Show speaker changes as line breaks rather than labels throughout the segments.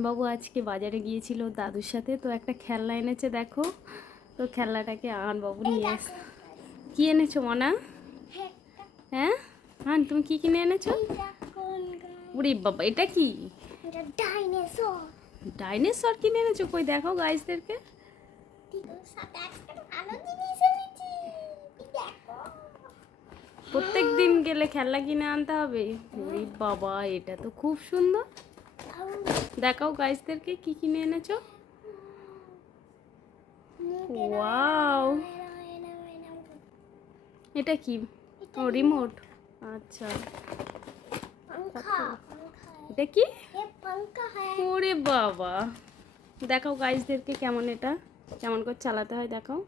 আয়নবাবু আজকে বাজারে গিয়েছিল দাদুর সাথে তো একটা খেলনা এনেছে দেখো। তো খেলনাটাকে আয়নবাবু নিয়ে এস কি এনেছো মনা? হ্যাঁ? হ্যাঁ তুমি কি কিনে এনেছো? উরে বাবা এটা কি?
ডাইনোসর
কিনে এনেছো? কই দেখো গাইসদেরকে প্রত্যেক দিন গেলে খেলনা কিনে আনতে হবে। বাবা এটা তো খুব সুন্দর। দেখাও গাইসদেরকে কি কিনে এনেছো? ওয়াও এটা কি? ও রিমোট আচ্ছা। এটা কি? ওরে বাবা। দেখাও গাইসদেরকে কেমন এটা। কেমন করে চালাতে হয় দেখাও।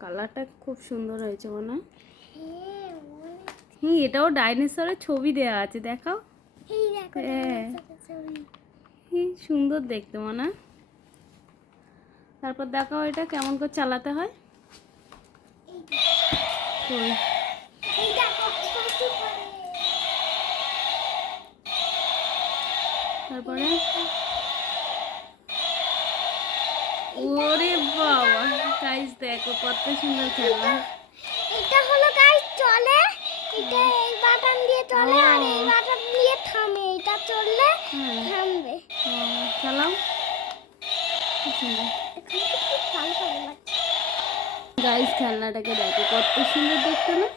কালারটা খুব সুন্দর হয়েছে মনে হয়। এটাও ডাইনোসরের ছবি দেওয়া আছে দেখাও। হ্যাঁ। সুন্দর দেখতে মনে তারপর দেখাও এটা কেমন করে চালাতে হয়। গাইস দেখো কত সুন্দর খেলনা।
এটা হলো গাইস চলে। এটা এই বাটন দিয়ে চলে আর এই বাটন দিয়ে থামে। এটা চললে
হ্যাঁ।
থামবে।
চালাও গাইস খেলনাটাকে দেখো কত সুন্দর দেখতে না?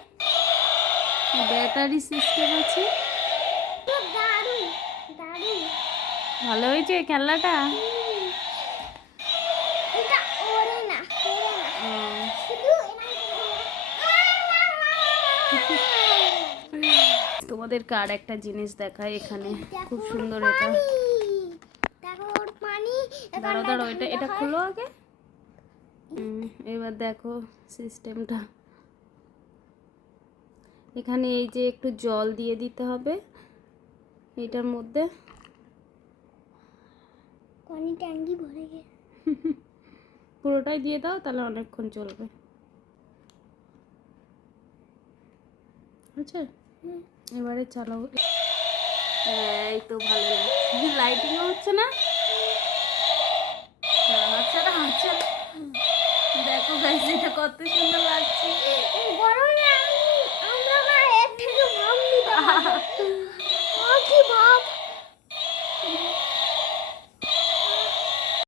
ব্যাটারি সিস্টেম আছে।
তো দারুণ দারুণ।
ভালো হয়েছে খেলনাটা? তোমাদের কার একটা জিনিস দেখায় এখানে? খুব সুন্দর এটা। দাঁড়ো দাঁড়ো এটা এটা খোলো আগে। এবার দেখো সিস্টেমটা। এখানে এই যে একটু জল দিয়ে দিতে হবে এটার মধ্যে।
পানি ট্যাঙ্কি ভরে গেছে
পুরোটাই দিয়ে দাও তাহলে অনেকক্ষণ চলবে। আচ্ছা
হুম।
এবারে চালাও এই তো ভালো লাগছে লাইটিংও হচ্ছে না?